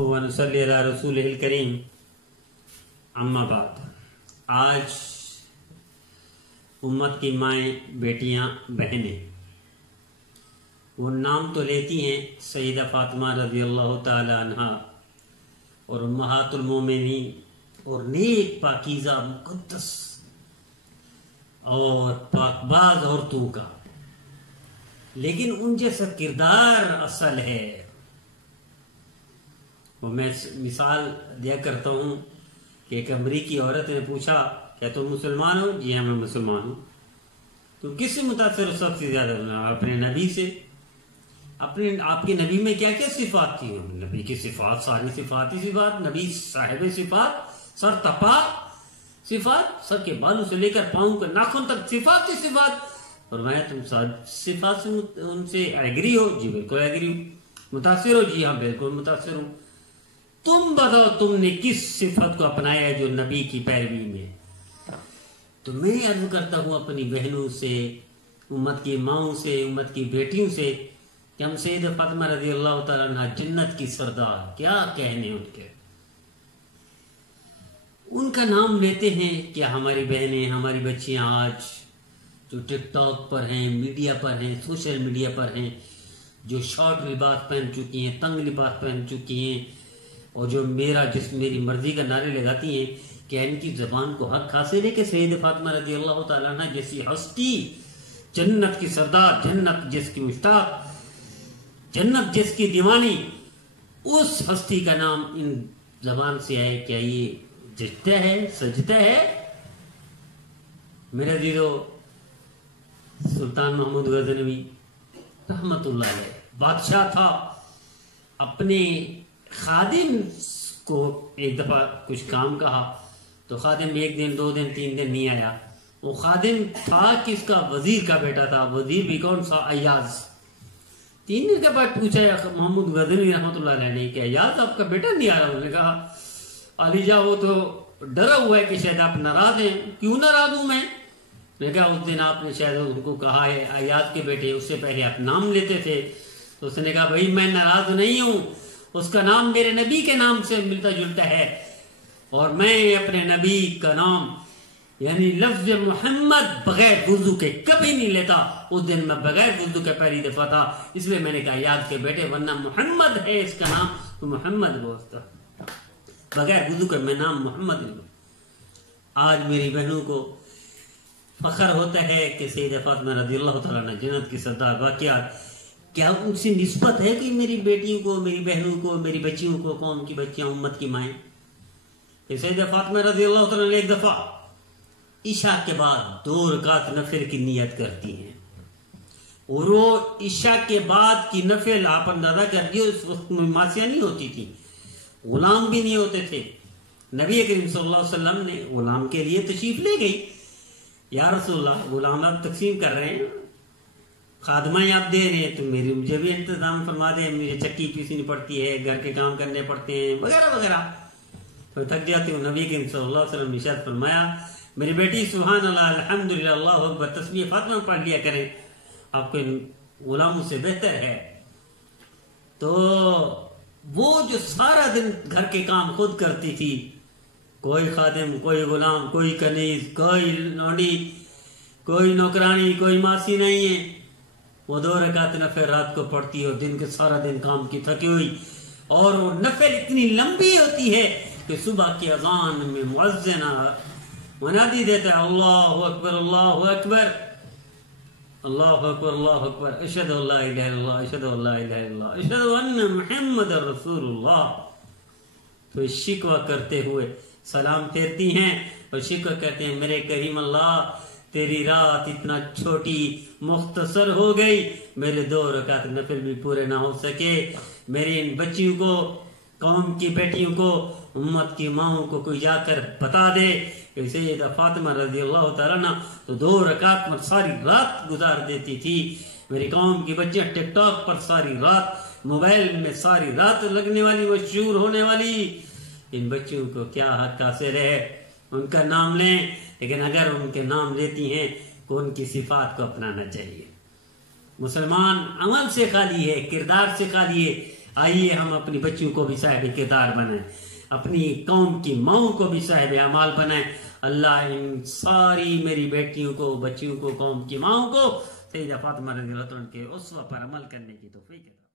ونصلی علی رسولہ الکریم اما بعد۔ آج امت کی مائیں، بیٹیاں، بہنیں وہ نام تو لیتی ہیں سیدہ فاطمہ رضی اللہ تعالی عنہا اور امہات المومنین اور نیک پاکیزہ مقدس اور پاکباز عورتوں کا، لیکن ان جیسا کردار اصل ہے وہ میں مثال دیا کرتا ہوں کہ ایک امریکی عورت نے پوچھا کیا تم مسلمان ہو؟ جی ہاں میں مسلمان ہوں۔ تم کس سے متاثر ہو سب سے زیادہ؟ اپنے نبی سے۔ آپ کے نبی میں کیا کیا صفات تھی؟ نبی کی صفات ساری صفاتی صفات، نبی صاحب صفات، سر تپا صفات، سر کے بالوں سے لے کر پاؤں کے ناخن تک صفات کی صفات۔ اور میں تم صفات سے ان سے ایگری ہو؟ جی بالکل ایگری ہوں۔ متاثر ہو؟ جی ہاں بالکل متاثر ہوں۔ تم بتاؤ تم نے کس صفت کو اپنایا ہے جو نبی کی پیروی میں؟ تو میں عرض کرتا ہوں اپنی بہنوں سے، امت کی ماؤں سے، امت کی بیٹیوں سے کہ ہم سیدہ فاطمہ رضی اللہ تعالیٰ عنہ جنت کی سردار، کیا کہنے ان کے، ان کا نام لیتے ہیں کہ ہماری بہنیں، ہماری بچیاں آج جو ٹک ٹاک پر ہیں، میڈیا پر ہیں، سوشل میڈیا پر ہیں، جو شارٹ لباس پہن چکی ہیں، تنگ لباس پہن چکی ہیں اور جو میرا جس میری مرضی کا نعرے لگاتی ہیں، کہ ان کی زبان کو حق حاصل ہے کہ سیدہ فاطمہ رضی اللہ تعالیٰ عنہ جیسی ہستی، جنت کی سردار، جنت جس کی مشتاق، جنت جس کی دیوانی، اس ہستی کا نام ان زبان سے آئے، کیا یہ جچتا ہے، سجتا ہے؟ میرے عزیزو، سلطان محمود غزنوی رحمت اللہ علیہ بادشاہ تھا، اپنے خادم کو ایک دفعہ کچھ کام کہا تو خادم ایک دن، 2 دن، 3 دن نہیں آیا۔ وہ خادم تھا کس کا؟ وزیر کا بیٹا تھا۔ وزیر بھی کون سا؟ ایاز۔ 3 دن کے بعد پوچھا محمود غزنوی رحمۃ اللہ علیہ نے کہ ایاز آپ کا بیٹا نہیں آ رہا؟ انہوں نے کہا علی جا وہ تو ڈرا ہوا ہے کہ شاید آپ ناراض ہیں۔ کیوں ناراض ہوں میں نے کہا اس دن آپ نے شاید ان کو کہا ہے ایاز کے بیٹے، اس سے پہلے آپ نام لیتے تھے، تو اس نے کہا بھائی میں ناراض نہیں ہوں، اس کا نام میرے نبی کے نام سے ملتا جلتا ہے اور میں اپنے نبی کا نام یعنی لفظ محمد بغیر وضو کے کبھی نہیں لیتا۔ اس دن میں بغیر وضو کے پہلی دفعہ تھا، اس لیے میں نے کہا یاد کے بیٹے، ورنہ محمد ہے اس کا نام تو محمد بولتا، بغیر وضو کے میں نام محمد نہیں۔ آج میری بہنوں کو فخر ہوتا ہے کہ سیدہ فاطمہ رضی اللہ تعالیٰ عنہ جنت کی سردار۔ واقعات کیا ان سے نسبت ہے کہ میری بیٹیوں کو، میری بہنوں کو، میری بچیوں کو، قوم کی بچیاں، امت کی مائیں؟ سیدہ فاطمہ رضی اللہ تعالیٰ عنہ ایک دفعہ عشاء کے بعد 2 رکعت نفل کی نیت کرتی ہیں، اور وہ عشاء کے بعد کی نفل آپ اندازہ کر اس وقت میں ماسیاں نہیں ہوتی تھی، غلام بھی نہیں ہوتے تھے۔ نبی کریم صلی اللہ علیہ وسلم نے غلام کے لیے تشریف لے گئی، یا رسول اللہ غلام آپ تقسیم کر رہے ہیں، خادمائیں آپ دے رہے ہیں، تو مجھے بھی انتظام فرما دیں، مجھے چکی پیسنی پڑتی ہے، گھر کے کام کرنے پڑتے ہیں وغیرہ وغیرہ، تو تھک جاتی ہوں۔ نبی کریم صلی اللہ علیہ وسلم نے ارشاد فرمایا میری بیٹی سبحان اللہ الحمدللہ اللہ اکبر تسبیح فاطمہ پڑھ لیا کریں، آپ کے غلاموں سے بہتر ہے۔ تو وہ جو سارا دن گھر کے کام خود کرتی تھی، کوئی خادم، کوئی غلام، کوئی کنیز، کوئی لونڈی، کوئی نوکرانی، کوئی ماسی نہیں ہے، وہ 2 رکعت نفل رات کو پڑھتی ہے اور دن کے سارا دن کام کی تھکی ہوئی، اور وہ نفل اتنی لمبی ہوتی ہے کہ صبح کی اذان میں مؤذن منادی دیتا ہے اللہ اکبر اللہ اکبر اللہ اکبر اللہ اکبر اشہد ان لا الہ الا اللہ اشہد ان لا الہ الا اللہ اشہد ان محمد رسول اللہ۔ تو شکوہ کرتے ہوئے سلام پھیرتی ہیں اور شکوہ کرتے ہیں میرے کریم اللہ تیری رات اتنا چھوٹی مختصر ہو گئی، میرے 2 رکعت نفل بھی پورے نہ ہو سکے، میری ان بچیوں کو، قوم کی بیٹیوں کو، امت کی ماؤں کو کوئی جا کر بتا دے کہ سیدہ فاطمہ رضی اللہ تعالیٰ عنہ تو 2 رکعت میں ساری رات گزار دیتی تھی، میری قوم کی بچیاں ٹک ٹاک پر ساری رات، موبائل میں ساری رات لگنے والی، مشہور ہونے والی، ان بچیوں کو کیا حق حاصل ہے ان کا نام لیں، لیکن اگر ان کے نام لیتی ہیں تو ان کی صفات کو اپنانا چاہیے۔ مسلمان عمل سے خالی ہے، کردار سے خالی ہے۔ آئیے ہم اپنی بچیوں کو بھی صاحب کردار بنائیں، اپنی قوم کی ماؤں کو بھی صاحب اعمال بنائیں۔ اللہ ان ساری میری بیٹیوں کو، بچیوں کو، قوم کی ماؤں کو سیدہ فاطمہ رضی اللہ عنہ کے اسوہ پر عمل کرنے کی توفیق ہے۔